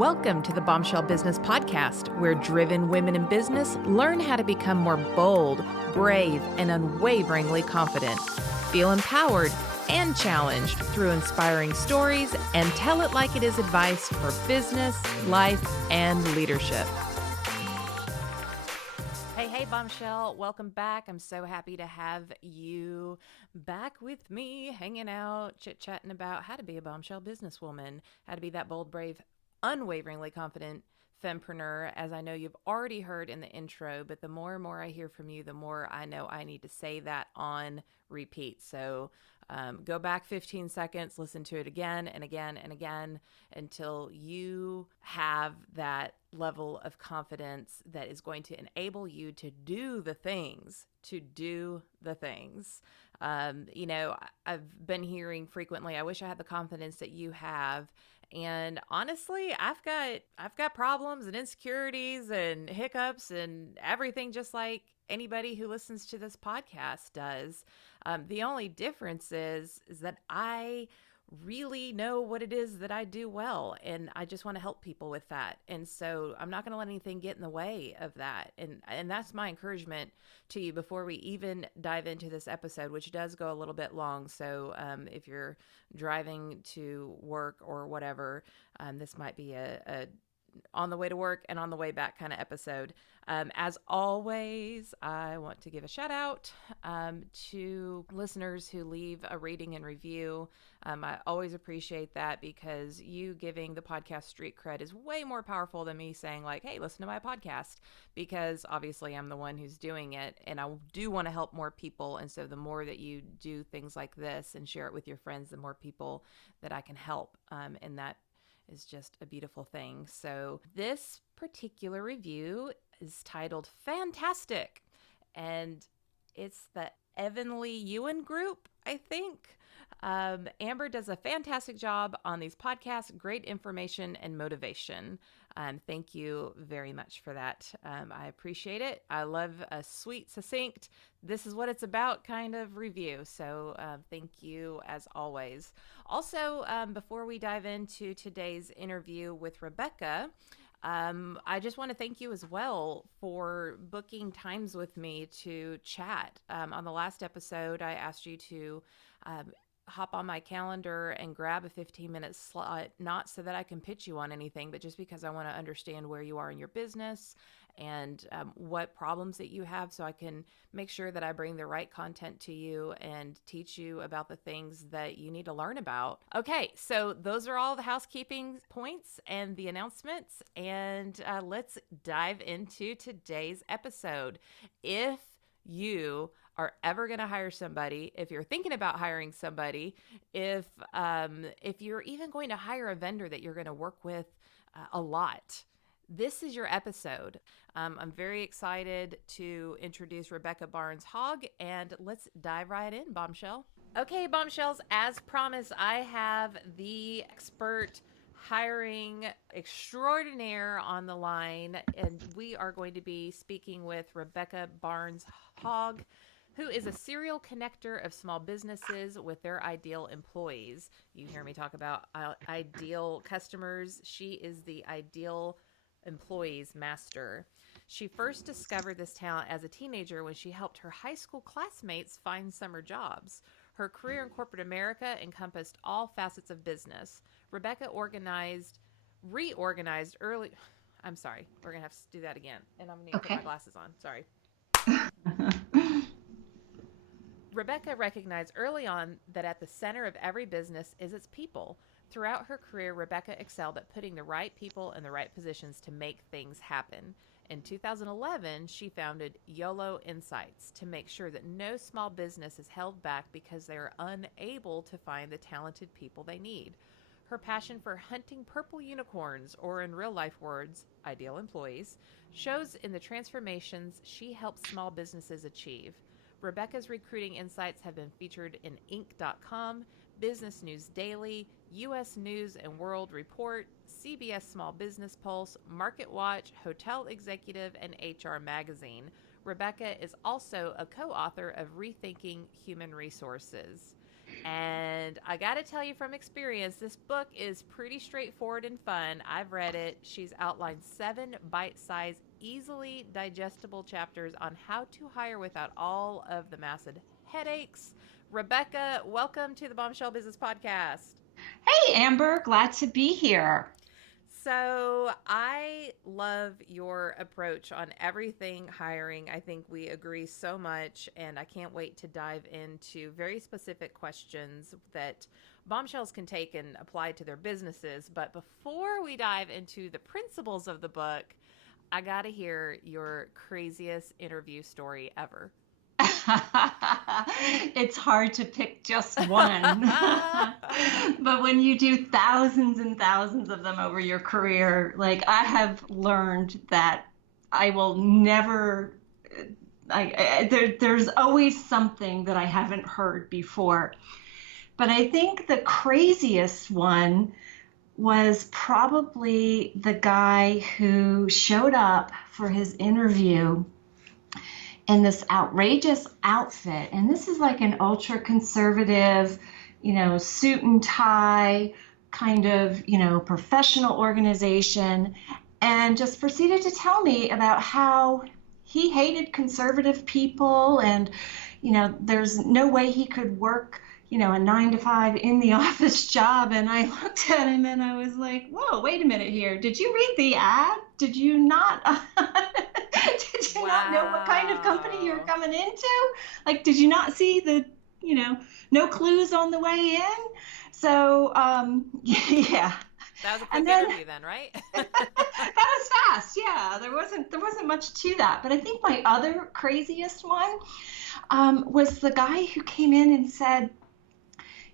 Welcome to the Bombshell Business Podcast, where driven women in business learn how to become more bold, brave, and unwaveringly confident. Feel empowered and challenged through inspiring stories and tell it like it is advice for business, life, and leadership. Hey, Bombshell. Welcome back. I'm so happy to have you back with me, hanging out, chit-chatting about how to be a bombshell businesswoman, how to be that bold, brave, unwaveringly confident fempreneur, as I know you've already heard in the intro, but the more and more I hear from you, the more I know I need to say that on repeat. So go back 15 seconds, listen to it again and again and again until you have that level of confidence that is going to enable you to do the things, I've been hearing frequently, I wish I had the confidence that you have. And honestly, I've got problems and insecurities and hiccups and everything, just like anybody who listens to this podcast does. The only difference is that I really know what it is that I do well, and I just want to help people with that. And so I'm not going to let anything get in the way of that. And that's my encouragement to you before we even dive into this episode, which does go a little bit long. So if you're driving to work or whatever, this might be a on the way to work and on the way back kind of episode. As always, I want to give a shout out to listeners who leave a rating and review. I always appreciate that because you giving the podcast street cred is way more powerful than me saying like, hey, listen to my podcast, because obviously I'm the one who's doing it and I do want to help more people. And so the more that you do things like this and share it with your friends, the more people that I can help. And that is just a beautiful thing. So this particular review is titled Fantastic, and it's the Evanly Ewan group, I think. Amber does a fantastic job on these podcasts. Great information and motivation. Thank you very much for that. I appreciate it. I love a sweet, succinct, this is what it's about kind of review. So thank you as always. Also, before we dive into today's interview with Rebecca, I just want to thank you as well for booking times with me to chat. On the last episode, I asked you to hop on my calendar and grab a 15-minute slot, not so that I can pitch you on anything, but just because I want to understand where you are in your business and what problems that you have, so I can make sure that I bring the right content to you and teach you about the things that you need to learn about. Okay, so those are all the housekeeping points and the announcements, and let's dive into today's episode. If you are ever going to hire somebody, if you're thinking about hiring somebody, if you're even going to hire a vendor that you're going to work with a lot, this is your episode. I'm very excited to introduce Rebecca Barnes-Hogg, and let's dive right in, Bombshell. Okay, Bombshells, as promised, I have the expert hiring extraordinaire on the line, and we are going to be speaking with Rebecca Barnes-Hogg, who is a serial connector of small businesses with their ideal employees. You hear me talk about ideal customers. She is the ideal employees master. She first discovered this talent as a teenager when she helped her high school classmates find summer jobs. Her career in corporate America encompassed all facets of business. Rebecca reorganized early. I'm sorry, we're going to have to do that again. And I'm going to put my glasses on. Sorry. Rebecca recognized early on that at the center of every business is its people. Throughout her career, Rebecca excelled at putting the right people in the right positions to make things happen. In 2011, she founded Yolo Insights to make sure that no small business is held back because they are unable to find the talented people they need. Her passion for hunting purple unicorns, or in real life words, ideal employees, shows in the transformations she helps small businesses achieve. Rebecca's recruiting insights have been featured in Inc.com, Business News Daily, U.S. News and World Report, CBS Small Business Pulse, Market Watch, Hotel Executive, and HR Magazine. Rebecca is also a co-author of Rethinking Human Resources. And I got to tell you from experience, this book is pretty straightforward and fun. I've read it. She's outlined 7 bite sized, easily digestible chapters on how to hire without all of the massive headaches. Rebecca, welcome to the Bombshell Business Podcast. Hey, Amber, glad to be here. So, I love your approach on everything hiring. I think we agree so much, and I can't wait to dive into very specific questions that bombshells can take and apply to their businesses. But before we dive into the principles of the book, I got to hear your craziest interview story ever. It's hard to pick just one. But when you do thousands and thousands of them over your career, like I have learned that I will never, there's always something that I haven't heard before. But I think the craziest one was probably the guy who showed up for his interview in this outrageous outfit. And this is like an ultra conservative, suit and tie kind of, professional organization. And just proceeded to tell me about how he hated conservative people and, there's no way he could work, a 9 to 5 in the office job. And I looked at him and I was like, whoa, wait a minute here. Did you read the ad? Did you not? Did you not know what kind of company you were Wow. coming into? Like, did you not see the, no clues on the way in? So, yeah. That was a And quick then interview then, right? that was fast. Yeah, there wasn't much to that. But I think my other craziest one was the guy who came in and said,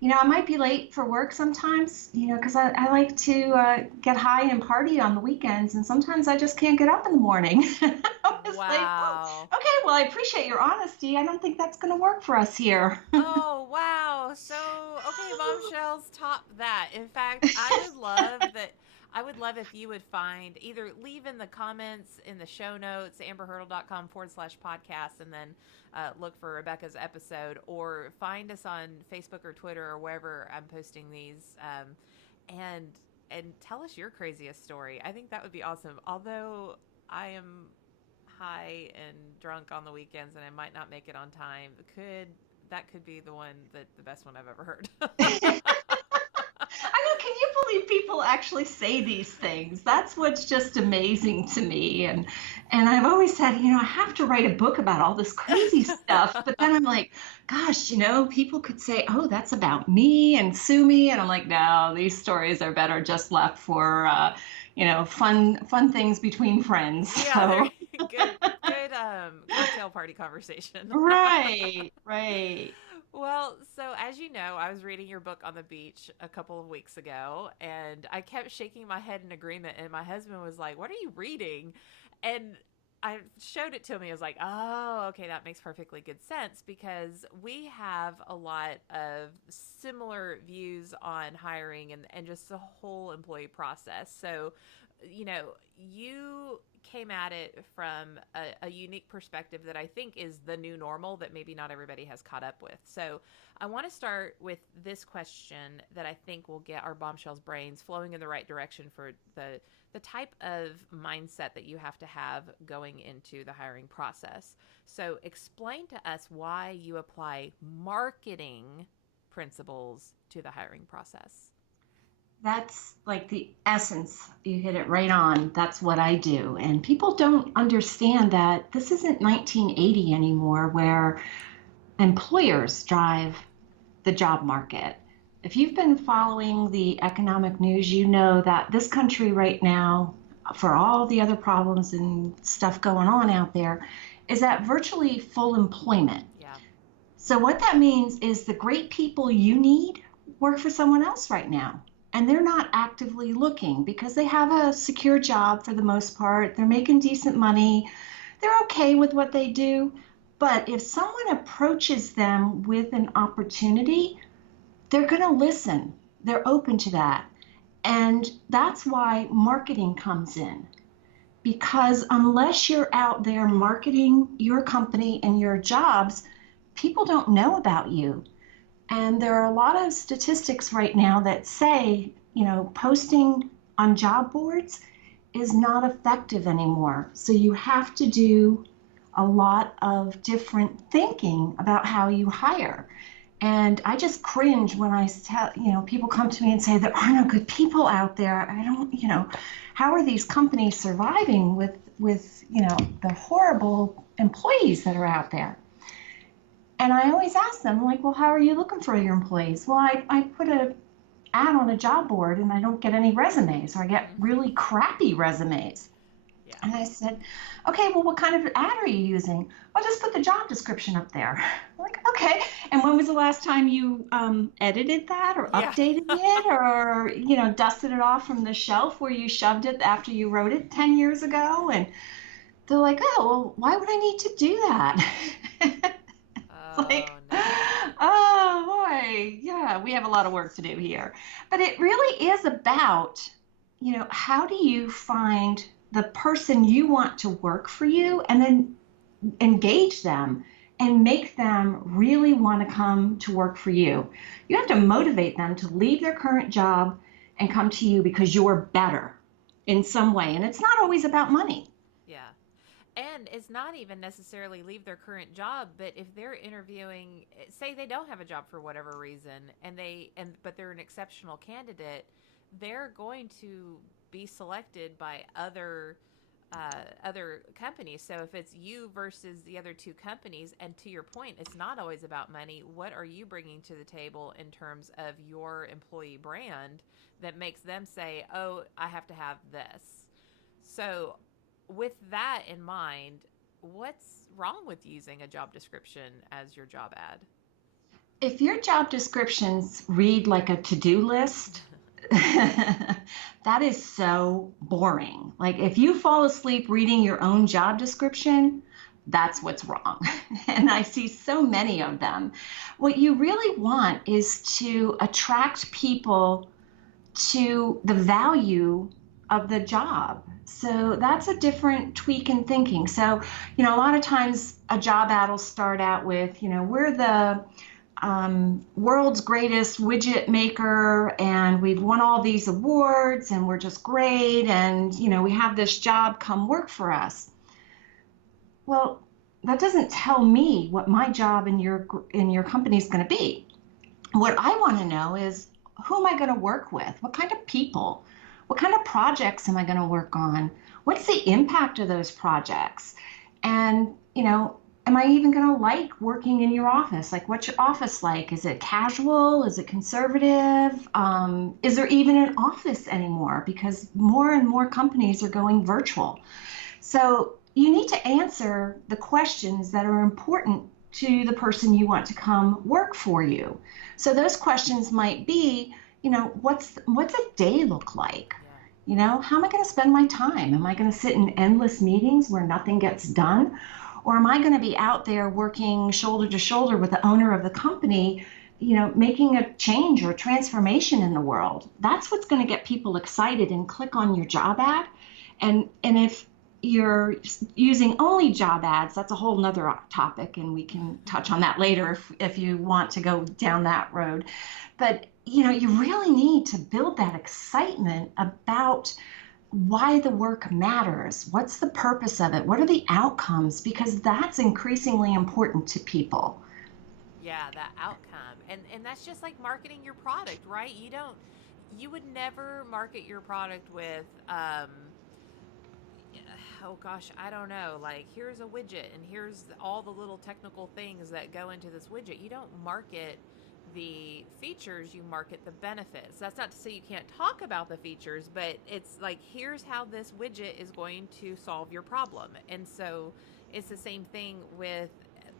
I might be late for work sometimes, because I like to get high and party on the weekends, and sometimes I just can't get up in the morning. I was like, oh, Wow. okay, well, I appreciate your honesty. I don't think that's going to work for us here. Oh, wow. So, okay, bombshells, top that. In fact, I would love if you would find either leave in the comments in the show notes, amberhurdle.com/podcast, and then look for Rebecca's episode, or find us on Facebook or Twitter or wherever I'm posting these, and tell us your craziest story. I think that would be awesome. Although I am high and drunk on the weekends and I might not make it on time, could be the best one I've ever heard. I know, can you believe people actually say these things? That's what's just amazing to me. And I've always said, I have to write a book about all this crazy stuff. But then I'm like, gosh, people could say, oh, that's about me and sue me. And I'm like, no, these stories are better just left for fun things between friends. Yeah, So good cocktail party conversation. right, right. Well, so as you know, I was reading your book on the beach a couple of weeks ago, and I kept shaking my head in agreement, and my husband was like, "What are you reading?" And I showed it to him. He was like, "Oh, okay, that makes perfectly good sense because we have a lot of similar views on hiring and just the whole employee process." So, you came at it from a unique perspective that I think is the new normal that maybe not everybody has caught up with. So I want to start with this question that I think will get our bombshells brains flowing in the right direction for the type of mindset that you have to have going into the hiring process. So explain to us why you apply marketing principles to the hiring process. That's like the essence. You hit it right on. That's what I do. And people don't understand that this isn't 1980 anymore, where employers drive the job market. If you've been following the economic news, you know that this country right now, for all the other problems and stuff going on out there, is at virtually full employment. Yeah. So what that means is the great people you need work for someone else right now. And they're not actively looking because they have a secure job for the most part. They're making decent money. They're okay with what they do. But if someone approaches them with an opportunity, they're going to listen. They're open to that. And that's why marketing comes in. Because unless you're out there marketing your company and your jobs, people don't know about you. And there are a lot of statistics right now that say, posting on job boards is not effective anymore. So you have to do a lot of different thinking about how you hire. And I just cringe when I tell, people come to me and say there are no good people out there. I don't, how are these companies surviving with the horrible employees that are out there? And I always ask them, like, well, how are you looking for your employees? Well, I put a ad on a job board and I don't get any resumes, or I get Mm-hmm. really crappy resumes. Yeah. And I said, okay, well, what kind of ad are you using? Well, just put the job description up there. I'm like, okay. And when was the last time you edited that or Yeah. updated it or, dusted it off from the shelf where you shoved it after you wrote it 10 years ago? And they're like, oh, well, why would I need to do that? Oh Like, no. oh boy, yeah, we have a lot of work to do here. But it really is about, how do you find the person you want to work for you and then engage them and make them really want to come to work for you. You have to motivate them to leave their current job and come to you because you're better in some way. And it's not always about money. Yeah. And it's not even necessarily leave their current job, but if they're interviewing, say they don't have a job for whatever reason, but they're an exceptional candidate, they're going to be selected by other companies. So if it's you versus the other two companies, and to your point, it's not always about money. What are you bringing to the table in terms of your employee brand that makes them say, "Oh, I have to have this"? So with that in mind, what's wrong with using a job description as your job ad? If your job descriptions read like a to-do list, that is so boring. Like if you fall asleep reading your own job description, that's what's wrong. And I see so many of them. What you really want is to attract people to the value of the job. So that's a different tweak in thinking. So, a lot of times a job ad will start out with, we're the world's greatest widget maker and we've won all these awards and we're just great and we have this job, come work for us. Well, that doesn't tell me what my job in your company is going to be. What I want to know is, who am I going to work with? What kind of people? What kind of projects am I going to work on? What's the impact of those projects? And, am I even going to like working in your office? Like, what's your office like? Is it casual? Is it conservative? Is there even an office anymore? Because more and more companies are going virtual. So you need to answer the questions that are important to the person you want to come work for you. So those questions might be, what's a day look like? Yeah. How am I going to spend my time? Am I going to sit in endless meetings where nothing gets done? Or am I going to be out there working shoulder to shoulder with the owner of the company, making a change or a transformation in the world? That's what's going to get people excited and click on your job ad. And if you're using only job ads, that's a whole nother topic, and we can touch on that later if you want to go down that road. But you really need to build that excitement about why the work matters. What's the purpose of it? What are the outcomes? Because that's increasingly important to people. Yeah, that outcome. And that's just like marketing your product, right? You would never market your product with oh gosh, I don't know, like here's a widget and here's all the little technical things that go into this widget. You don't market the features, you market the benefits. That's not to say you can't talk about the features, but it's like here's how this widget is going to solve your problem. And so it's the same thing with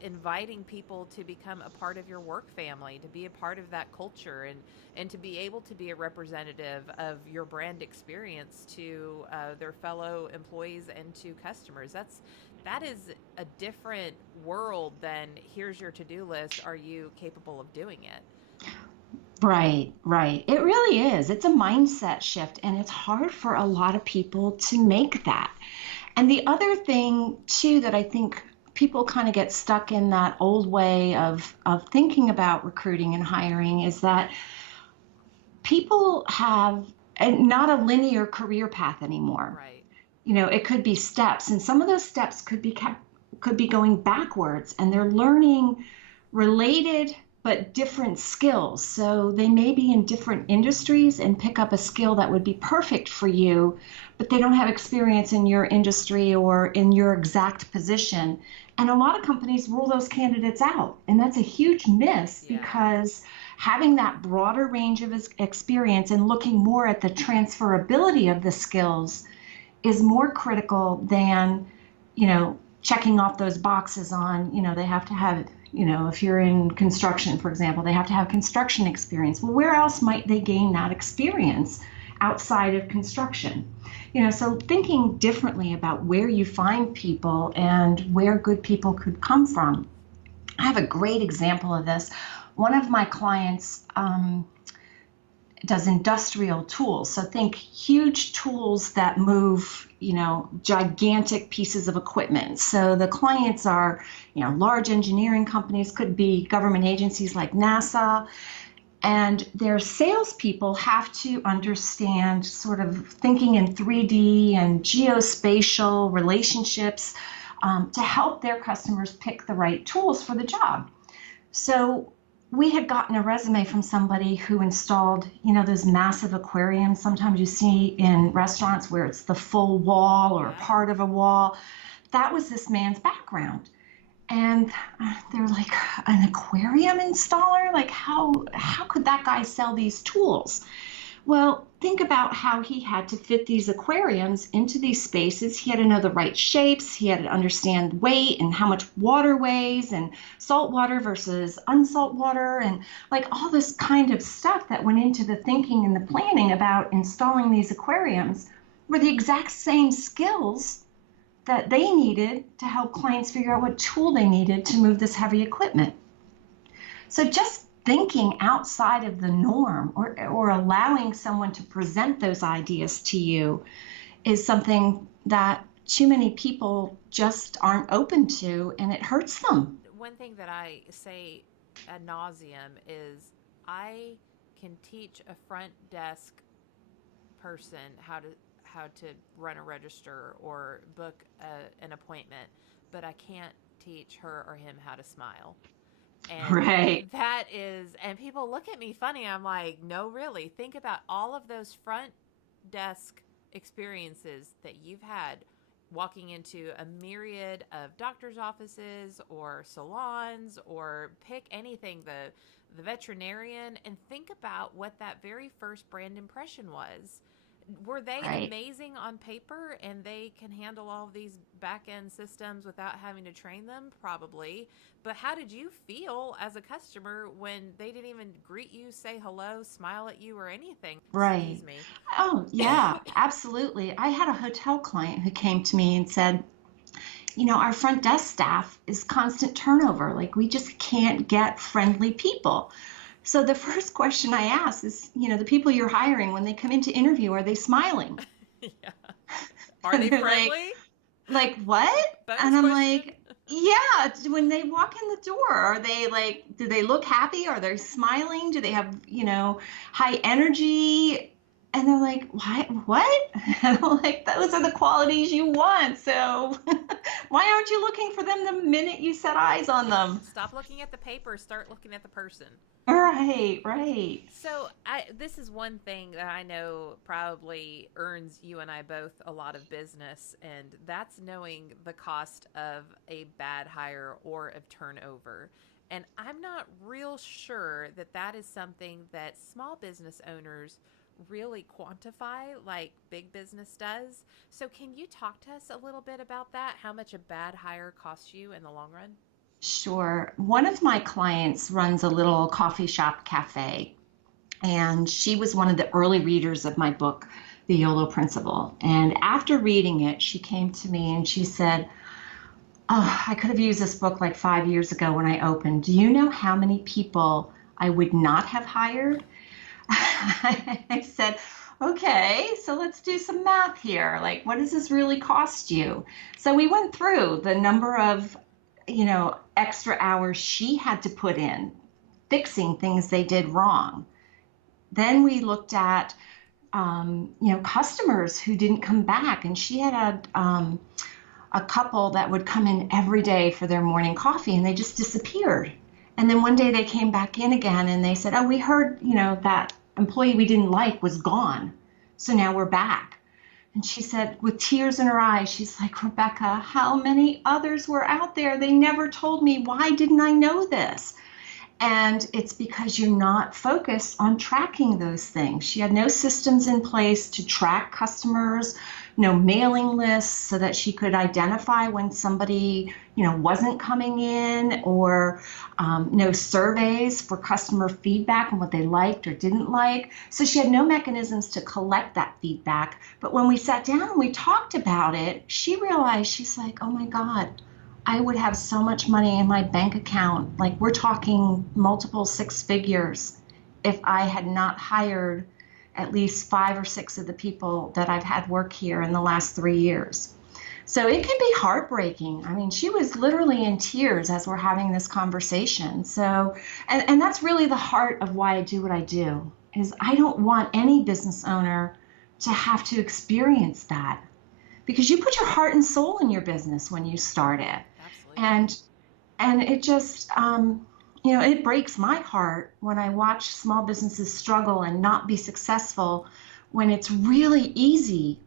inviting people to become a part of your work family, to be a part of that culture, and to be able to be a representative of your brand experience to their fellow employees and to customers. That is a different world than here's your to-do list. Are you capable of doing it? Right, right. It really is. It's a mindset shift, and it's hard for a lot of people to make that. And the other thing, too, that I think people kind of get stuck in that old way of thinking about recruiting and hiring is that people have not a linear career path anymore. Right. It could be steps, and some of those steps could be going backwards, and they're learning related but different skills. So they may be in different industries and pick up a skill that would be perfect for you, but they don't have experience in your industry or in your exact position. And a lot of companies rule those candidates out. And that's a huge miss because having that broader range of experience and looking more at the transferability of the skills is more critical than, checking off those boxes on, they have to have, if you're in construction, for example, they have to have construction experience. Well, where else might they gain that experience outside of construction? So thinking differently about where you find people and where good people could come from. I have a great example of this. One of my clients does industrial tools. So think huge tools that move, gigantic pieces of equipment. So the clients are, large engineering companies, could be government agencies like NASA, and their salespeople have to understand sort of thinking in 3D and geospatial relationships to help their customers pick the right tools for the job. So we had gotten a resume from somebody who installed, those massive aquariums sometimes you see in restaurants where it's the full wall or part of a wall. That was this man's background. And they're like, an aquarium installer? Like, how could that guy sell these tools? Well, think about how he had to fit these aquariums into these spaces. He had to know the right shapes. He had to understand weight and how much water weighs and salt water versus unsalt water and like all this kind of stuff that went into the thinking and the planning about installing these aquariums were the exact same skills that they needed to help clients figure out what tool they needed to move this heavy equipment. So just thinking outside of the norm or allowing someone to present those ideas to you is something that too many people just aren't open to, and it hurts them. One thing that I say ad nauseum is I can teach a front desk person how to run a register or book an appointment, but I can't teach her or him how to smile. And Right. that is, and people look at me funny. I'm like, no, really. Think about all of those front desk experiences that you've had walking into a myriad of doctor's offices or salons or pick anything, the veterinarian, and think about what that very first brand impression was. Were they Right. amazing on paper and they can handle all of these back end systems without having to train them? Probably. But how did you feel as a customer when they didn't even greet you, say hello, smile at you, or anything? Right. Excuse me. Oh, yeah, absolutely. I had a hotel client who came to me and said, our front desk staff is constant turnover. Like, we just can't get friendly people. So the first question I ask is, the people you're hiring, when they come in to interview, are they smiling? Yeah. Are And they they're like, friendly? what? Bonus And I'm question. like, yeah, when they walk in the door, are they like, do they look happy? Are they smiling? Do they have, high energy? And they're like, what? And I'm like, those are the qualities you want. So why aren't you looking for them the minute you set eyes on them? Stop looking at the paper, start looking at the person. Right, right. So this is one thing that I know probably earns you and I both a lot of business, and that's knowing the cost of a bad hire or of turnover. And I'm not real sure that that is something that small business owners really quantify like big business does. So can you talk to us a little bit about that? How much a bad hire costs you in the long run? Sure. One of my clients runs a little coffee shop cafe, and she was one of the early readers of my book, The Yolo Principle. And after reading it, she came to me and she said, oh, I could have used this book like 5 years ago when I opened. Do you know how many people I would not have hired? I said, okay, so let's do some math here. Like, what does this really cost you? So we went through the number of extra hours she had to put in fixing things they did wrong. Then we looked at, customers who didn't come back, and she had a couple that would come in every day for their morning coffee and they just disappeared. And then one day they came back in again and they said, oh, we heard, that employee we didn't like was gone. So now we're back. And she said, with tears in her eyes, she's like, Rebecca, how many others were out there? They never told me. Why didn't I know this? And it's because you're not focused on tracking those things. She had no systems in place to track customers, no mailing lists so that she could identify when somebody, wasn't coming in, or no surveys for customer feedback and what they liked or didn't like. So she had no mechanisms to collect that feedback. But when we sat down and we talked about it, she realized, she's like, oh my God, I would have so much money in my bank account. Like, we're talking multiple six figures if I had not hired at least 5 or 6 of the people that I've had work here in the last 3 years. So it can be heartbreaking. I mean, she was literally in tears as we're having this conversation. So, and that's really the heart of why I do what I do, is I don't want any business owner to have to experience that, because you put your heart and soul in your business when you start it. Absolutely. And it just, it breaks my heart when I watch small businesses struggle and not be successful, when it's really easy.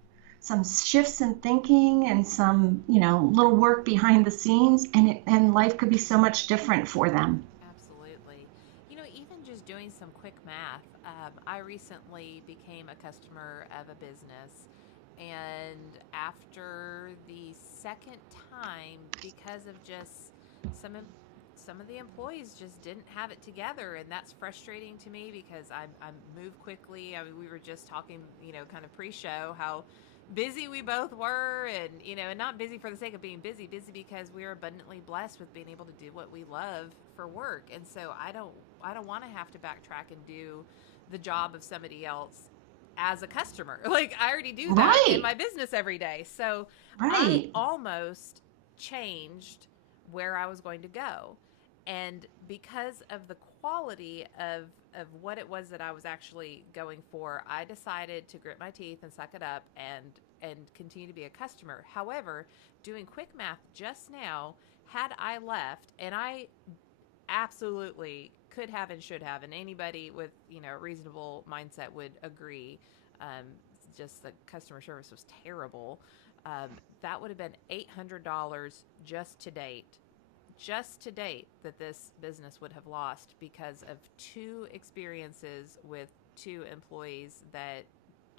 Some shifts in thinking and some, little work behind the scenes, and life could be so much different for them. Absolutely. Even just doing some quick math, I recently became a customer of a business. And after the second time, because of just some of some of the employees just didn't have it together, and that's frustrating to me because I move quickly. I mean, we were just talking, kind of pre-show, how busy we both were, and and not busy for the sake of being busy, busy because we are abundantly blessed with being able to do what we love for work. And so I don't want to have to backtrack and do the job of somebody else as a customer. Like, I already do that in Right, my business every day. So I right, almost changed where I was going to go. And because of the quality of what it was that I was actually going for, I decided to grit my teeth and suck it up and continue to be a customer. However, doing quick math just now, had I left, and I absolutely could have and should have, and anybody with a reasonable mindset would agree. Um, just the customer service was terrible. That would have been $800 just to date that this business would have lost because of 2 experiences with 2 employees that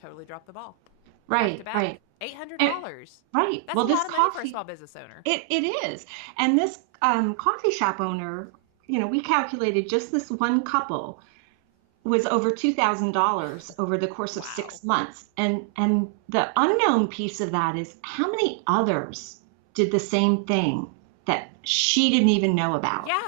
totally dropped the ball back to right, back. right. And, $800. right. That's Well, a this lot of money for a coffee, small business owner. it is. And this coffee shop owner, we calculated just this one couple was over $2,000 over the course of Wow. 6 months. And the unknown piece of that is how many others did the same thing that she didn't even know about. Yeah,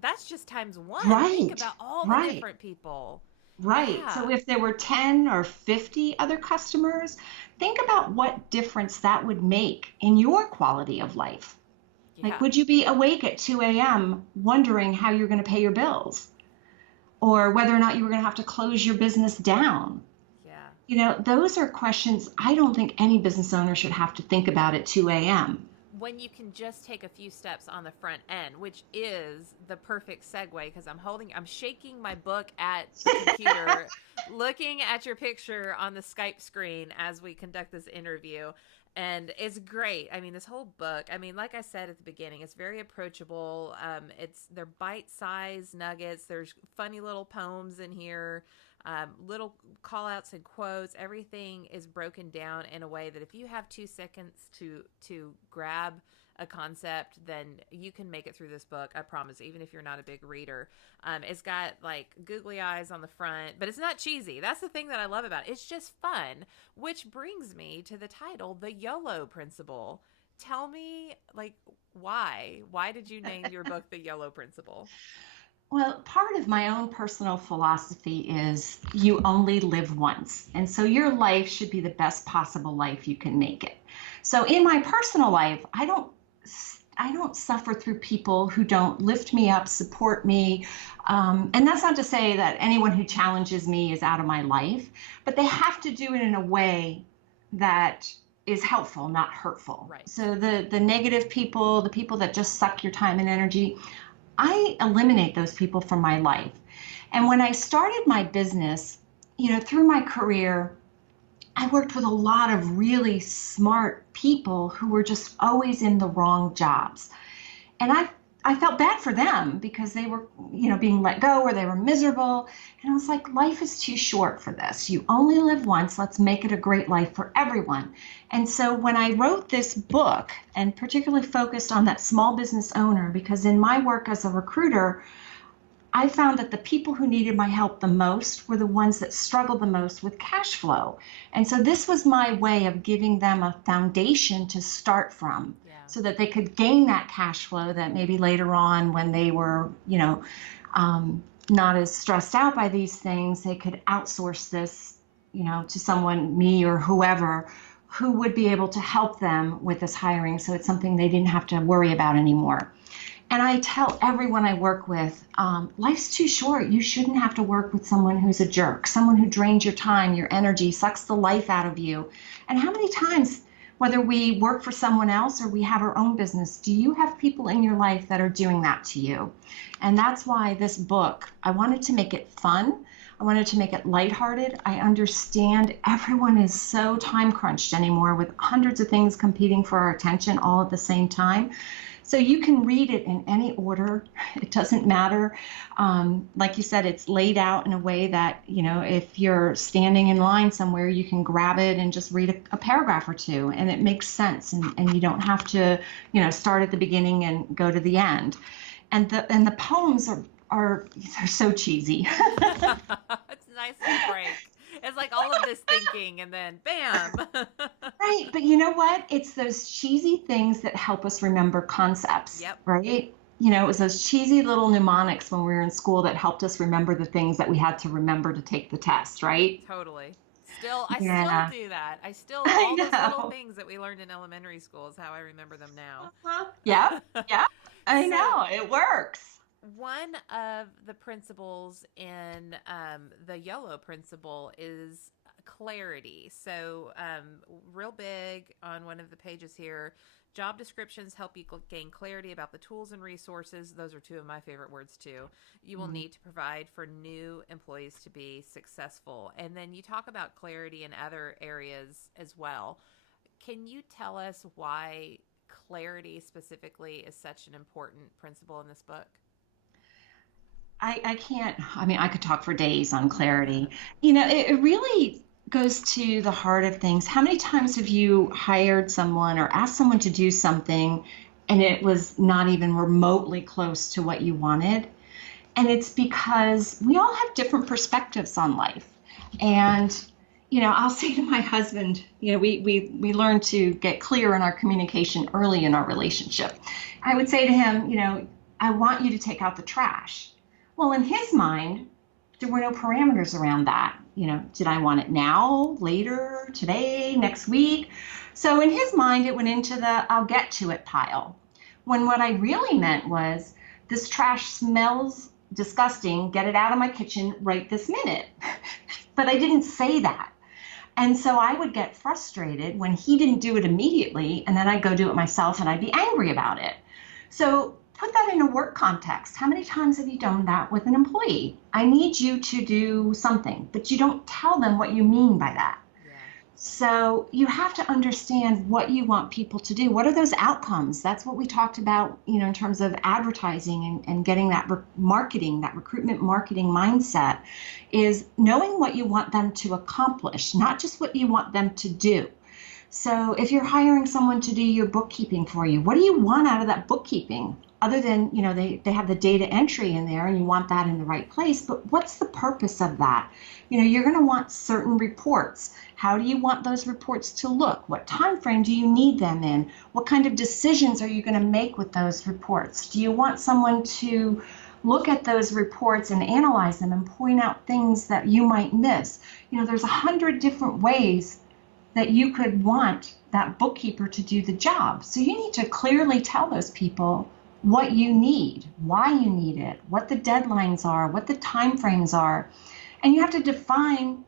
that's just times 1. Think Right, about all the right, different people. right. So Yeah. if there were 10 or 50 other customers, think about what difference that would make in your quality of life. Like, Yeah. would you be awake at 2 a.m. wondering how you're going to pay your bills, or whether or not you were going to have to close your business down? Yeah. Those are questions I don't think any business owner should have to think about at 2 a.m. When you can just take a few steps on the front end, which is the perfect segue, because I'm shaking my book at the computer, looking at your picture on the Skype screen as we conduct this interview. And it's great. I mean, this whole book, I mean, like I said at the beginning, it's very approachable. They're bite-sized nuggets. There's funny little poems in here, little call outs and quotes. Everything is broken down in a way that if you have 2 seconds to grab a concept, then you can make it through this book. I promise, even if you're not a big reader. It's got like googly eyes on the front, but it's not cheesy. That's the thing that I love about it. It's just fun, which brings me to the title, The Yolo Principle. Tell me, like, why? Why did you name your book The Yolo Principle? Well, part of my own personal philosophy is you only live once. And so your life should be the best possible life you can make it. So in my personal life, I don't I don't suffer through people who don't lift me up, support me. And that's not to say that anyone who challenges me is out of my life, but they have to do it in a way that is helpful, not hurtful. Right. So the negative people, the people that just suck your time and energy, I eliminate those people from my life. And when I started my business, through my career, I worked with a lot of really smart people who were just always in the wrong jobs. And I felt bad for them because they were, being let go or they were miserable. And I was like, life is too short for this. You only live once. Let's make it a great life for everyone. And so when I wrote this book and particularly focused on that small business owner, because in my work as a recruiter, I found that the people who needed my help the most were the ones that struggled the most with cash flow. And so this was my way of giving them a foundation to start from, Yeah. so that they could gain that cash flow that maybe later on when they were, not as stressed out by these things, they could outsource this, to someone, me or whoever, who would be able to help them with this hiring. So it's something they didn't have to worry about anymore. And I tell everyone I work with, life's too short. You shouldn't have to work with someone who's a jerk, someone who drains your time, your energy, sucks the life out of you. And how many times, whether we work for someone else or we have our own business, do you have people in your life that are doing that to you? And that's why this book, I wanted to make it fun. I wanted to make it lighthearted. I understand everyone is so time crunched anymore with hundreds of things competing for our attention all at the same time. So you can read it in any order. It doesn't matter. Like you said, it's laid out in a way that, if you're standing in line somewhere, you can grab it and just read a paragraph or two, and it makes sense. And you don't have to, start at the beginning and go to the end. And the poems are they're so cheesy. It's nice to break. It's like all of this thinking and then bam. Right, but you know what? It's those cheesy things that help us remember concepts, Yep. right? It was those cheesy little mnemonics when we were in school that helped us remember the things that we had to remember to take the test, right? Totally. I still Yeah, do that. I All those little know. things that we learned in elementary school is how I remember them Uh-huh. Yep, now. yep. I So, know, it works. one of the principles in the Yolo Principle is clarity. So, real big on one of the pages here, job descriptions help you gain clarity about the tools and resources. Those are two of my favorite words, too. You will Mhm. need to provide for new employees to be successful. And then you talk about clarity in other areas as well. Can you tell us why clarity specifically is such an important principle in this book? I can't, I mean, I could talk for days on clarity. It really goes to the heart of things. How many times have you hired someone or asked someone to do something and it was not even remotely close to what you wanted? And it's because we all have different perspectives on life. And, I'll say to my husband, we learn to get clear in our communication early in our relationship. I would say to him, I want you to take out the trash. Well, in his mind, there were no parameters around that. Did I want it now, later, today, next week? So in his mind, it went into the I'll get to it pile. When what I really meant was, this trash smells disgusting. Get it out of my kitchen right this minute. But I didn't say that. And so I would get frustrated when he didn't do it immediately, and then I'd go do it myself and I'd be angry about it. So put that in a work context. How many times have you done that with an employee? I need you to do something, but you don't tell them what you mean by that. Yeah. So you have to understand what you want people to do. What are those outcomes? That's what we talked about, in terms of advertising and getting that marketing, that recruitment marketing mindset, is knowing what you want them to accomplish, not just what you want them to do. So if you're hiring someone to do your bookkeeping for you, what do you want out of that bookkeeping? Other than, they have the data entry in there and you want that in the right place, but what's the purpose of that? You're going to want certain reports. How do you want those reports to look? What time frame do you need them in? What kind of decisions are you going to make with those reports? Do you want someone to look at those reports and analyze them and point out things that you might miss? There's 100 different ways that you could want that bookkeeper to do the job. So you need to clearly tell those people what you need, why you need it, what the deadlines are, what the timeframes are. And you have to define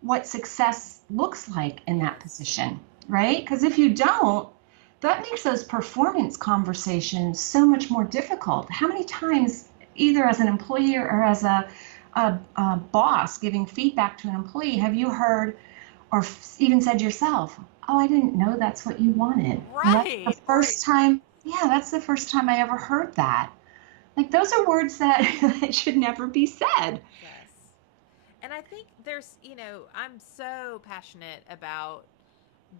what success looks like in that Yes. position, right? Because if you don't, that makes those performance conversations so much more difficult. How many times, either as an employee or as a boss giving feedback to an employee, have you heard or even said yourself, "Oh, I didn't know that's what you wanted." Or that's the Right. Or first time, yeah, that's the first time I ever heard that. Like those are words that, that should never be said. yes. And I think I'm so passionate about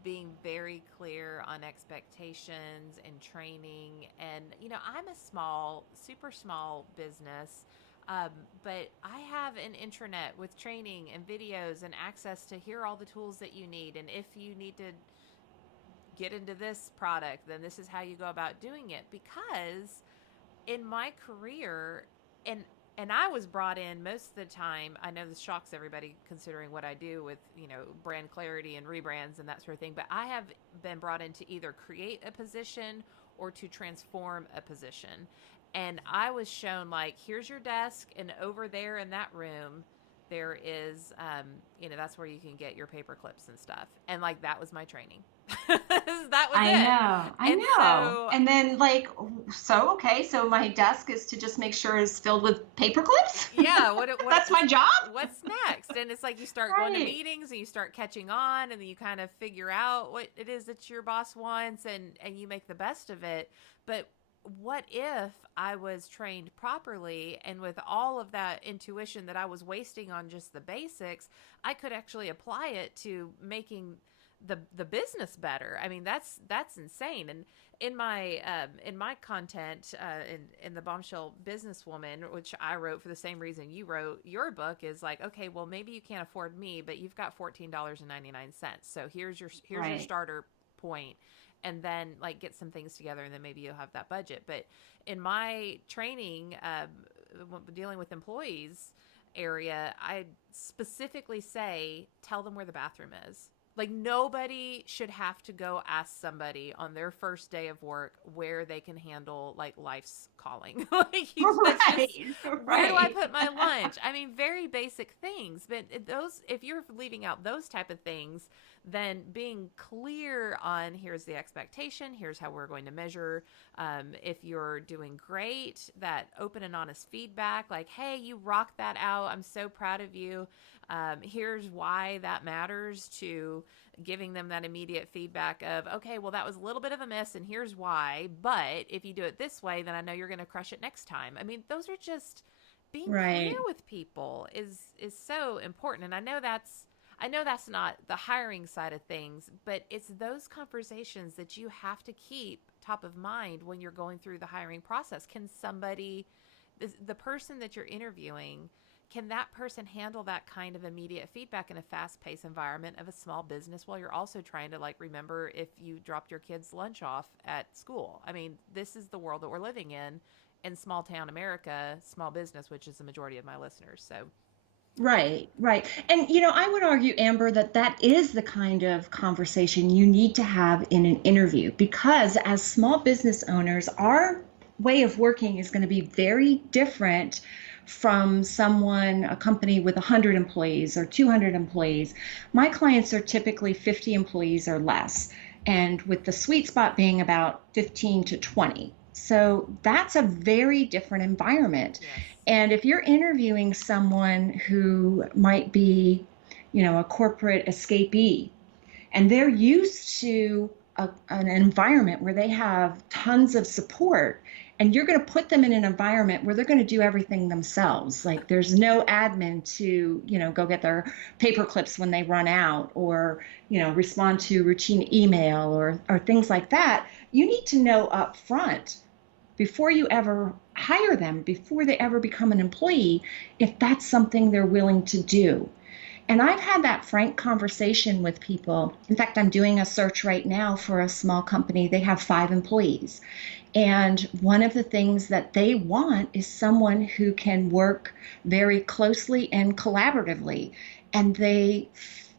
being very clear on expectations and training. And, I'm a small, super small business, um, but I have an intranet with training and videos and access to hear all the tools that you need. And if you need to get into this product, then this is how you go about doing it. Because in my career, and I was brought in most of the time. I know this shocks everybody considering what I do with, brand clarity and rebrands and that sort of thing, but I have been brought in to either create a position or to transform a position. And I was shown, like, here's your desk, and over there in that room there is, that's where you can get your paper clips and stuff. And, like, that was my training. That was I it. know, I And know. so, And then like, so okay, so my desk is to just make sure it's filled with paper clips. yeah, That's my job. what's next? And it's like you start going to Right. meetings and you start catching on, and then you kind of figure out what it is that your boss wants, and you make the best of it. But what if I was trained properly, and with all of that intuition that I was wasting on just the basics, I could actually apply it to making the business better. I mean, that's insane. And in my content, in the Bombshell Businesswoman, which I wrote for the same reason you wrote your book, is like, okay, well, maybe you can't afford me, but you've got $14.99. So here's your Right. starter point, and then, like, get some things together, and then maybe you'll have that budget. But in my training, dealing with employees area, I specifically say, tell them where the bathroom is. Like, nobody should have to go ask somebody on their first day of work where they can handle, like, life's calling. Like, that's just, Right. where do I Right. put my lunch? I mean, very basic things. But those, if you're leaving out those type of things, then being clear on, here's the expectation, here's how we're going to measure, if you're doing great, that open and honest feedback, like, hey, you rocked that out, I'm so proud of you, here's why that matters, to giving them that immediate feedback of, okay, well, that was a little bit of a miss, and here's why, but if you do it this way, then I know you're going to crush it next time. I mean, those are just, being clear Right. with people is so important. And I know that's not the hiring side of things, but it's those conversations that you have to keep top of mind when you're going through the hiring process. Can somebody, the person that you're interviewing, can that person handle that kind of immediate feedback in a fast-paced environment of a small business, while you're also trying to, like, remember if you dropped your kids' lunch off at school? I mean, this is the world that we're living in small town America, small business, which is the majority of my listeners. So, Right, right. And I would argue, Amber, that that is the kind of conversation you need to have in an interview because as small business owners, our way of working is going to be very different from a company with 100 employees or 200 employees. My clients are typically 50 employees or less, and with the sweet spot being about 15 to 20. So that's a very different environment. yes. And if you're interviewing someone who might be, a corporate escapee, and they're used to an environment where they have tons of support, and you're going to put them in an environment where they're going to do everything themselves. Like there's no admin to, go get their paper clips when they run out, or, respond to routine email or things like that. You need to know up front before you ever hire them, before they ever become an employee, if that's something they're willing to do. And I've had that frank conversation with people. In fact, I'm doing a search right now for a small company. They have 5 employees. And one of the things that they want is someone who can work very closely and collaboratively. And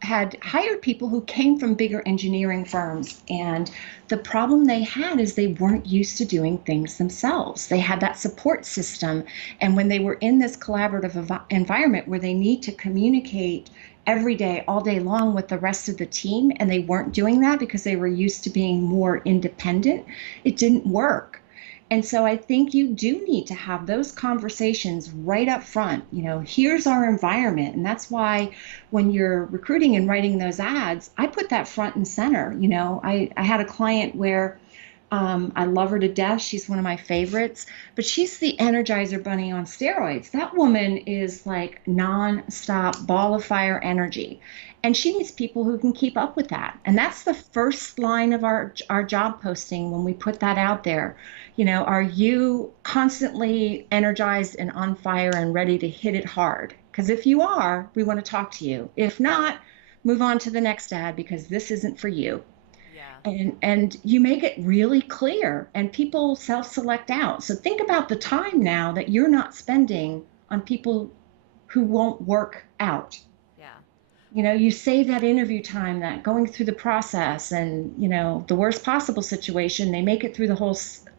had hired people who came from bigger engineering firms. And the problem they had is they weren't used to doing things themselves. They had that support system. And when they were in this collaborative environment where they need to communicate every day, all day long with the rest of the team, and they weren't doing that because they were used to being more independent, it didn't work. And so I think you do need to have those conversations right up front. Here's our environment. And that's why when you're recruiting and writing those ads, I put that front and center. I had a client where I love her to death. She's one of my favorites, but she's the Energizer Bunny on steroids. That woman is like nonstop ball of fire energy. And she needs people who can keep up with that. And that's the first line of our job posting when we put that out there. Are you constantly energized and on fire and ready to hit it hard? Because if you are, we want to talk to you. If not, move on to the next ad because this isn't for you. Yeah. And you make it really clear and people self-select out. So think about the time now that you're not spending on people who won't work out. Yeah. You save that interview time, that going through the process, and the worst possible situation, they make it through the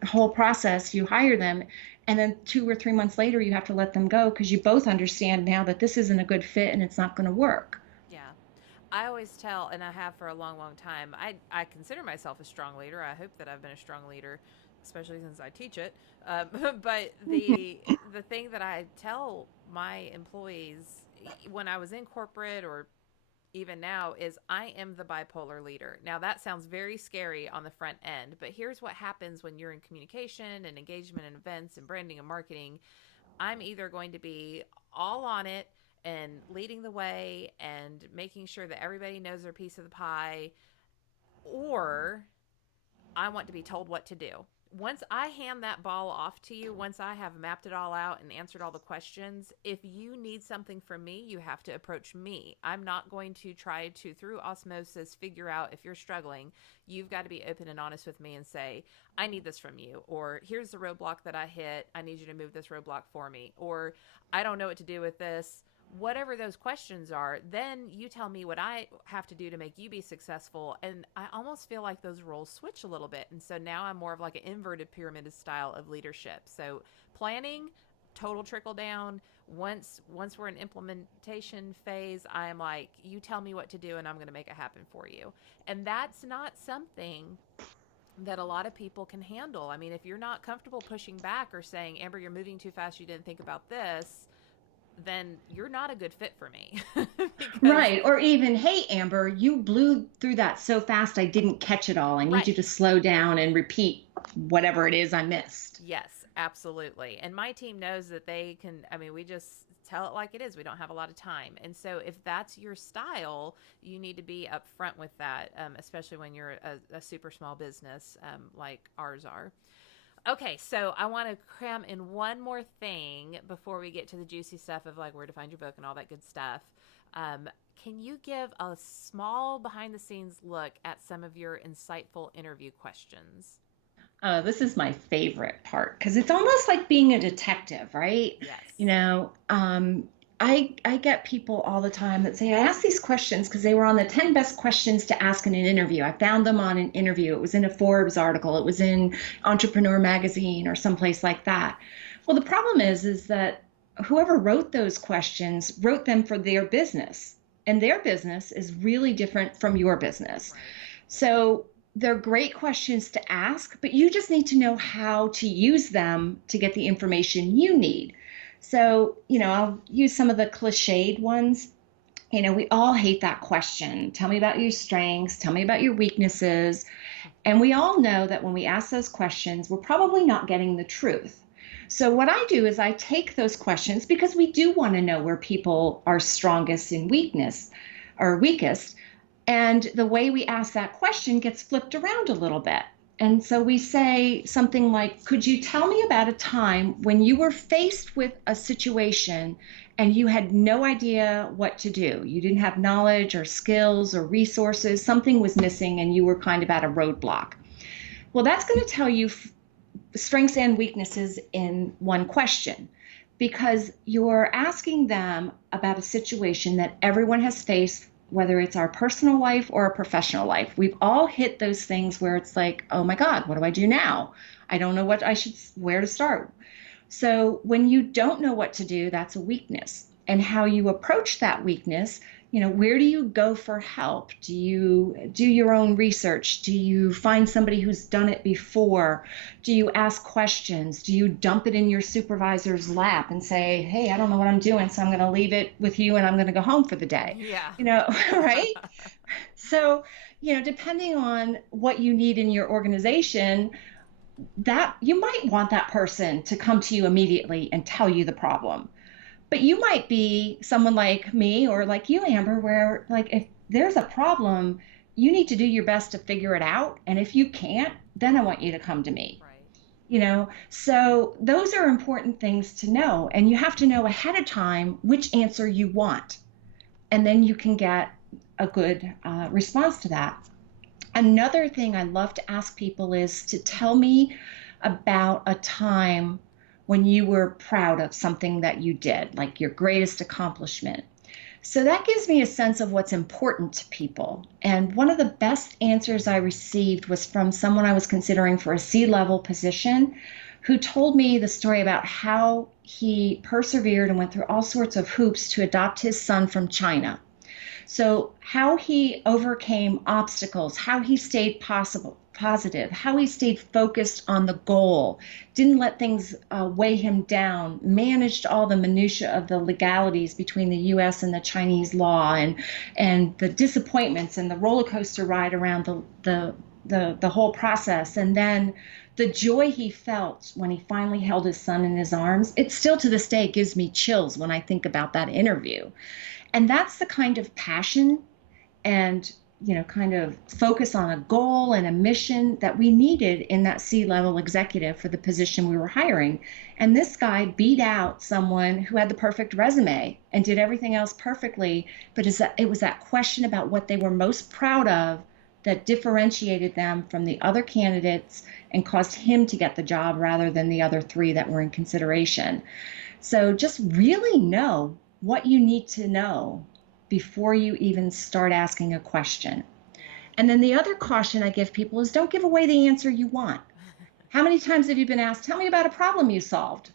whole process, you hire them, and then 2 or 3 months later you have to let them go because you both understand now that this isn't a good fit and it's not going to work. Yeah. I always tell, and I have for a long, long time, I consider myself a strong leader. I hope that I've been a strong leader, especially since I teach it. But the thing that I tell my employees when I was in corporate or even now is I am the bipolar leader. Now that sounds very scary on the front end, but here's what happens when you're in communication and engagement and events and branding and marketing. I'm either going to be all on it and leading the way and making sure that everybody knows their piece of the pie, or I want to be told what to do. Once I hand that ball off to you, once I have mapped it all out and answered all the questions, if you need something from me, you have to approach me. I'm not going to try to, through osmosis, figure out if you're struggling. You've got to be open and honest with me and say, I need this from you. Or here's the roadblock that I hit. I need you to move this roadblock for me. Or I don't know what to do with this. Whatever those questions are, then you tell me what I have to do to make you be successful. And I almost feel like those roles switch a little bit. And so now I'm more of like an inverted pyramid style of leadership. So planning, total trickle down. Once we're in implementation phase, I'm like, you tell me what to do and I'm going to make it happen for you. And that's not something that a lot of people can handle. I mean, if you're not comfortable pushing back or saying, Amber, you're moving too fast, you didn't think about this, then you're not a good fit for me. Because, Right. Or even, hey, Amber, you blew through that so fast, I didn't catch it all. I need right. you to slow down and repeat whatever it is I missed. Yes, absolutely. And my team knows that they can, I mean, we just tell it like it is. We don't have a lot of time. And so if that's your style, you need to be upfront with that, especially when you're a super small business like ours are. Okay, so I want to cram in one more thing before we get to the juicy stuff of like where to find your book and all that good stuff. Can you give a small behind the scenes look at some of your insightful interview questions? This is my favorite part because it's almost like being a detective, right? Yes. You know, um, I get people all the time that say, I asked these questions because they were on the 10 best questions to ask in an interview. I found them on an interview. It was in a Forbes article. It was in Entrepreneur Magazine or someplace like that. Well, the problem is that whoever wrote those questions wrote them for their business, and their business is really different from your business. Right. So they're great questions to ask, but you just need to know how to use them to get the information you need. So, I'll use some of the cliched ones. We all hate that question. Tell me about your strengths. Tell me about your weaknesses. And we all know that when we ask those questions, we're probably not getting the truth. So what I do is I take those questions because we do want to know where people are strongest in weakness or weakest. And the way we ask that question gets flipped around a little bit. And so we say something like, could you tell me about a time when you were faced with a situation and you had no idea what to do? You didn't have knowledge or skills or resources. Something was missing and you were kind of at a roadblock. Well, that's going to tell you strengths and weaknesses in one question, because you're asking them about a situation that everyone has faced whether it's our personal life or our professional life. We've all hit those things where it's like, oh my God, what do I do now? I don't know where to start. So when you don't know what to do, that's a weakness. And how you approach that weakness, where do you go for help? Do you do your own research? Do you find somebody who's done it before? Do you ask questions? Do you dump it in your supervisor's lap and say, hey, I don't know what I'm doing, so I'm going to leave it with you and I'm going to go home for the day? Yeah. Right? So, depending on what you need in your organization, that you might want that person to come to you immediately and tell you the problem. But you might be someone like me or like you, Amber, where like if there's a problem, you need to do your best to figure it out. And if you can't, then I want you to come to me. Right. So those are important things to know. And you have to know ahead of time which answer you want. And then you can get a good response to that. Another thing I love to ask people is to tell me about a time when you were proud of something that you did, like your greatest accomplishment. So that gives me a sense of what's important to people. And one of the best answers I received was from someone I was considering for a C-level position who told me the story about how he persevered and went through all sorts of hoops to adopt his son from China. So how he overcame obstacles, how he stayed positive, how he stayed focused on the goal, didn't let things weigh him down, managed all the minutia of the legalities between the U.S. and the Chinese law, and the disappointments and the roller coaster ride around the whole process, and then the joy he felt when he finally held his son in his arms. It still to this day gives me chills when I think about that interview. And that's the kind of passion and, kind of focus on a goal and a mission that we needed in that C-level executive for the position we were hiring. And this guy beat out someone who had the perfect resume and did everything else perfectly. But it was that question about what they were most proud of that differentiated them from the other candidates and caused him to get the job rather than the other three that were in consideration. So just really know what you need to know before you even start asking a question. And then the other caution I give people is don't give away the answer you want. How many times have you been asked, tell me about a problem you solved?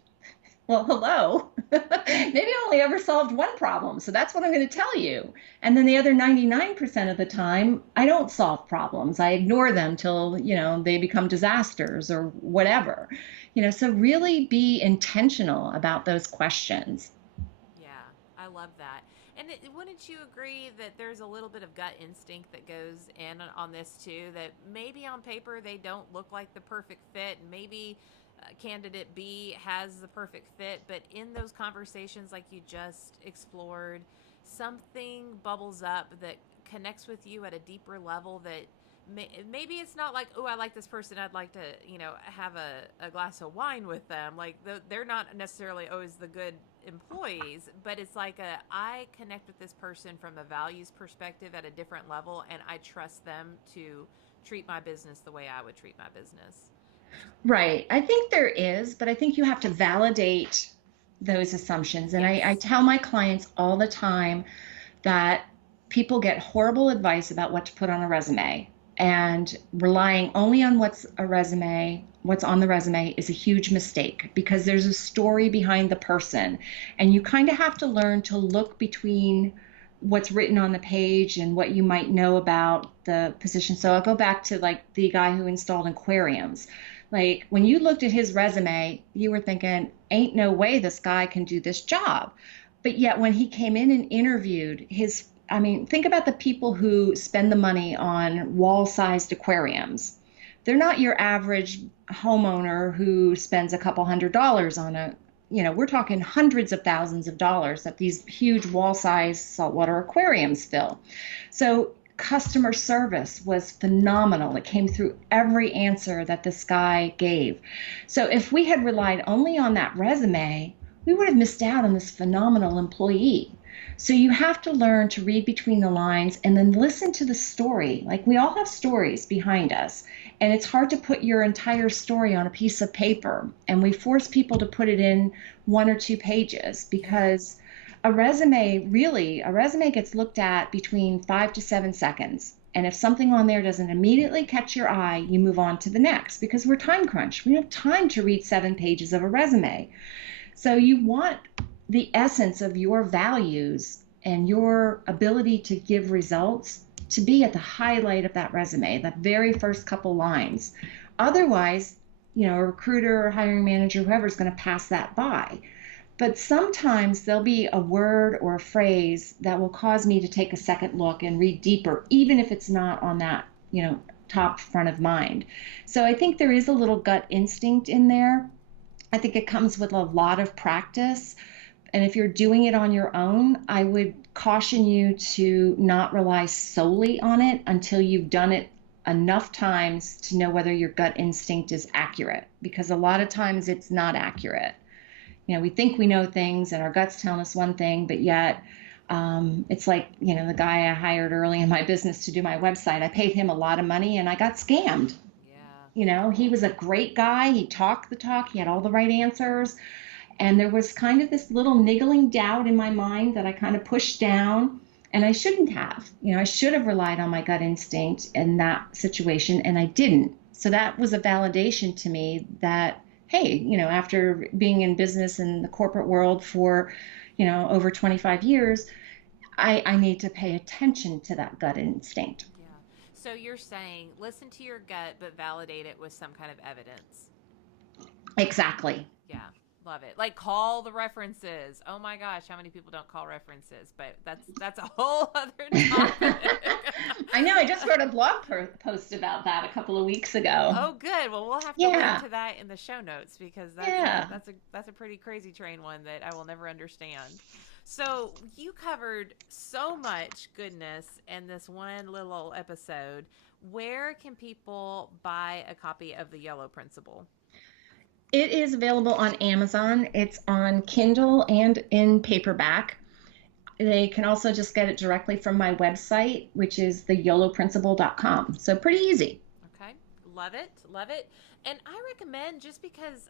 Well, hello. Maybe I only ever solved one problem, so that's what I'm going to tell you. And then the other 99% of the time, I don't solve problems. I ignore them till, they become disasters or whatever. So really be intentional about those questions. Yeah, I love that. And wouldn't you agree that there's a little bit of gut instinct that goes in on this too? That maybe on paper they don't look like the perfect fit. Maybe candidate B has the perfect fit, but in those conversations, like you just explored, something bubbles up that connects with you at a deeper level that maybe it's not like, oh, I like this person, I'd like to have a glass of wine with them, like they're not necessarily always the good employees, but it's like I connect with this person from a values perspective at a different level, and I trust them to treat my business the way I would treat my business. Right. I think there is, but I think you have to validate those assumptions. And I Yes. tell my clients all the time that people get horrible advice about what to put on a resume. And relying only on what's on the resume is a huge mistake because there's a story behind the person. And you kind of have to learn to look between what's written on the page and what you might know about the position. So I'll go back to like the guy who installed aquariums. Like when you looked at his resume, you were thinking, ain't no way this guy can do this job. But yet when he came in and interviewed think about the people who spend the money on wall-sized aquariums. They're not your average homeowner who spends a couple $100s on we're talking hundreds of thousands of dollars that these huge wall-sized saltwater aquariums fill. So customer service was phenomenal. It came through every answer that this guy gave. So if we had relied only on that resume, we would have missed out on this phenomenal employee. So you have to learn to read between the lines and then listen to the story. Like we all have stories behind us, and it's hard to put your entire story on a piece of paper. And we force people to put it in 1 or 2 pages because a resume gets looked at between 5 to 7 seconds. And if something on there doesn't immediately catch your eye, you move on to the next because we're time crunched. We don't have time to read 7 pages of a resume. So you want the essence of your values and your ability to give results to be at the highlight of that resume, the very first couple lines. Otherwise, a recruiter or hiring manager, whoever, is going to pass that by. But sometimes there'll be a word or a phrase that will cause me to take a second look and read deeper, even if it's not on that, top front of mind. So I think there is a little gut instinct in there. I think it comes with a lot of practice. And if you're doing it on your own, I would caution you to not rely solely on it until you've done it enough times to know whether your gut instinct is accurate, because a lot of times it's not accurate. We think we know things and our gut's telling us one thing, but yet it's like, the guy I hired early in my business to do my website. I paid him a lot of money and I got scammed. Yeah. He was a great guy. He talked the talk. He had all the right answers. And there was kind of this little niggling doubt in my mind that I kind of pushed down, and I shouldn't have. I should have relied on my gut instinct in that situation, and I didn't. So that was a validation to me that, hey, after being in business in the corporate world for, over 25 years, I need to pay attention to that gut instinct. Yeah. So you're saying listen to your gut, but validate it with some kind of evidence. Exactly. Yeah. Love it. Like, call the references. Oh my gosh, how many people don't call references? But that's a whole other topic. I know. I just wrote a blog post about that a couple of weeks ago. Oh, good. Well, we'll have to link to that in the show notes, because that's a pretty crazy train one that I will never understand. So you covered so much goodness in this one little episode. Where can people buy a copy of the Yolo Principle? It is available on Amazon. It's on Kindle and in paperback. They can also just get it directly from my website, which is theyoloprinciple.com. So pretty easy. Okay. Love it. Love it. And I recommend, just because,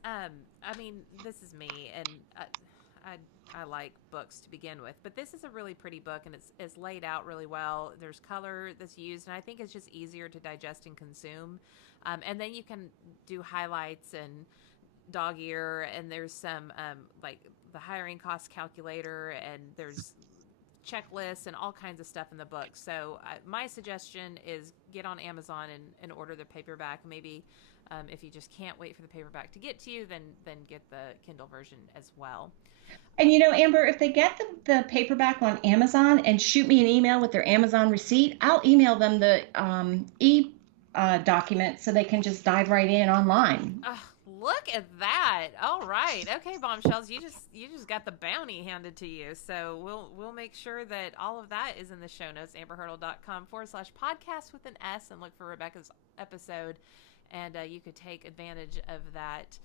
this is me, and I like books to begin with, but this is a really pretty book, and it's laid out really well. There's color that's used, and I think it's just easier to digest and consume. And then you can do highlights and dog ear, and there's some like the hiring cost calculator, and there's checklists and all kinds of stuff in the book. So my suggestion is get on Amazon and order the paperback. Maybe if you just can't wait for the paperback to get to you, then get the Kindle version as well. And Amber, if they get the paperback on Amazon and shoot me an email with their Amazon receipt, I'll email them the document so they can just dive right in online. Look at that. All right. Okay, Bombshells, you just got the bounty handed to you. So we'll make sure that all of that is in the show notes, amberhurdle.com/podcast with an S, and look for Rebecca's episode, and you could take advantage of that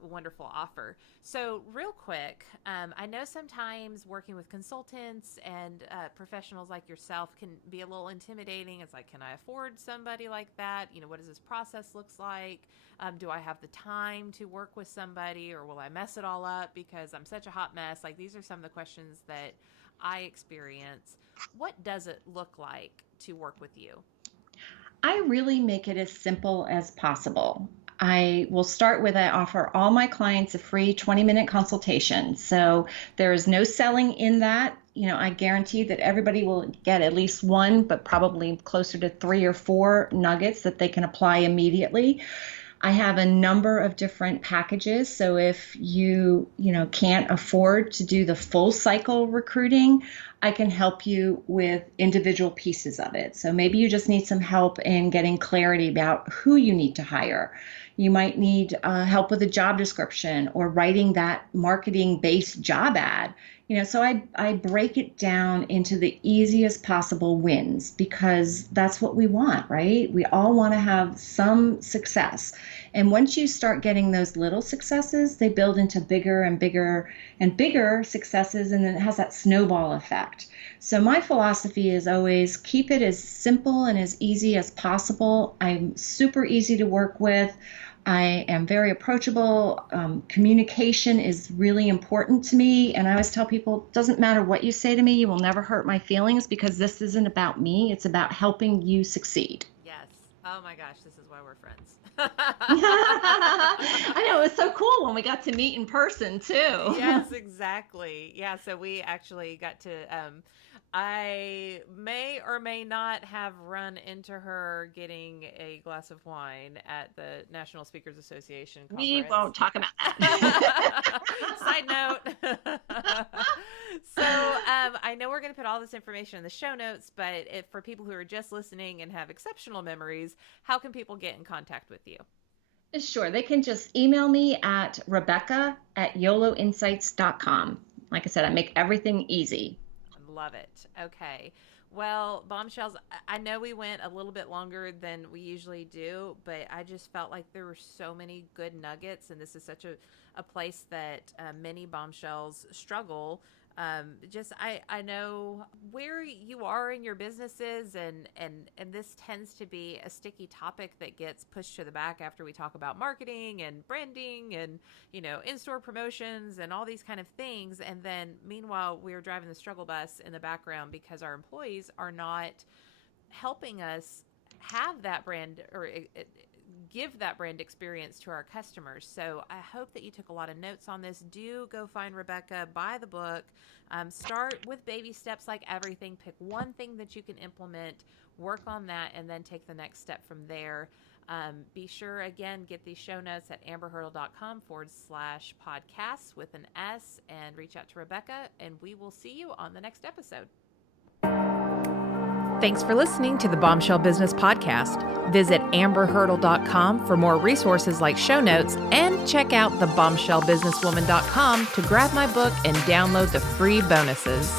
wonderful offer. So real quick, I know sometimes working with consultants and professionals like yourself can be a little intimidating. It's like, can I afford somebody like that? What does this process looks like? Do I have the time to work with somebody, or will I mess it all up because I'm such a hot mess? Like, these are some of the questions that I experience. What does it look like to work with you? I really make it as simple as possible. I will start with, I offer all my clients a free 20-minute consultation. So there is no selling in that. I guarantee that everybody will get at least one, but probably closer to 3 or 4 nuggets that they can apply immediately. I have a number of different packages. So if you can't afford to do the full cycle recruiting, I can help you with individual pieces of it. So maybe you just need some help in getting clarity about who you need to hire. You might need help with a job description or writing that marketing-based job ad. So I break it down into the easiest possible wins, because that's what we want, right? We all want to have some success. And once you start getting those little successes, they build into bigger and bigger and bigger successes, and then it has that snowball effect. So my philosophy is always keep it as simple and as easy as possible. I'm super easy to work with. I am very approachable. Communication is really important to me. And I always tell people, it doesn't matter what you say to me, you will never hurt my feelings because this isn't about me. It's about helping you succeed. Yes. Oh my gosh, this is why we're friends. I know, it was so cool when we got to meet in person too. Yes, exactly. Yeah, so we actually got to I may or may not have run into her getting a glass of wine at the National Speakers Association conference. We won't talk about that. Side note. So I know we're going to put all this information in the show notes, but if for people who are just listening and have exceptional memories, how can people get in contact with you? Sure. They can just email me at rebecca@yoloinsights.com. Like I said, I make everything easy. Love it. Okay. Well, Bombshells, I know we went a little bit longer than we usually do, but I just felt like there were so many good nuggets, and this is such a place that many bombshells struggle. I know where you are in your businesses, and this tends to be a sticky topic that gets pushed to the back after we talk about marketing and branding and, in-store promotions and all these kind of things. And then meanwhile, we're driving the struggle bus in the background because our employees are not helping us have that brand or give that brand experience to our customers. So I hope that you took a lot of notes on this. Do go find Rebecca, buy the book, start with baby steps like everything. Pick one thing that you can implement, work on that, and then take the next step from there. Be sure, again, get these show notes at amberhurdle.com/podcasts with an S and reach out to Rebecca, and we will see you on the next episode. Thanks for listening to the Bombshell Business Podcast. Visit amberhurdle.com for more resources like show notes, and check out thebombshellbusinesswoman.com to grab my book and download the free bonuses.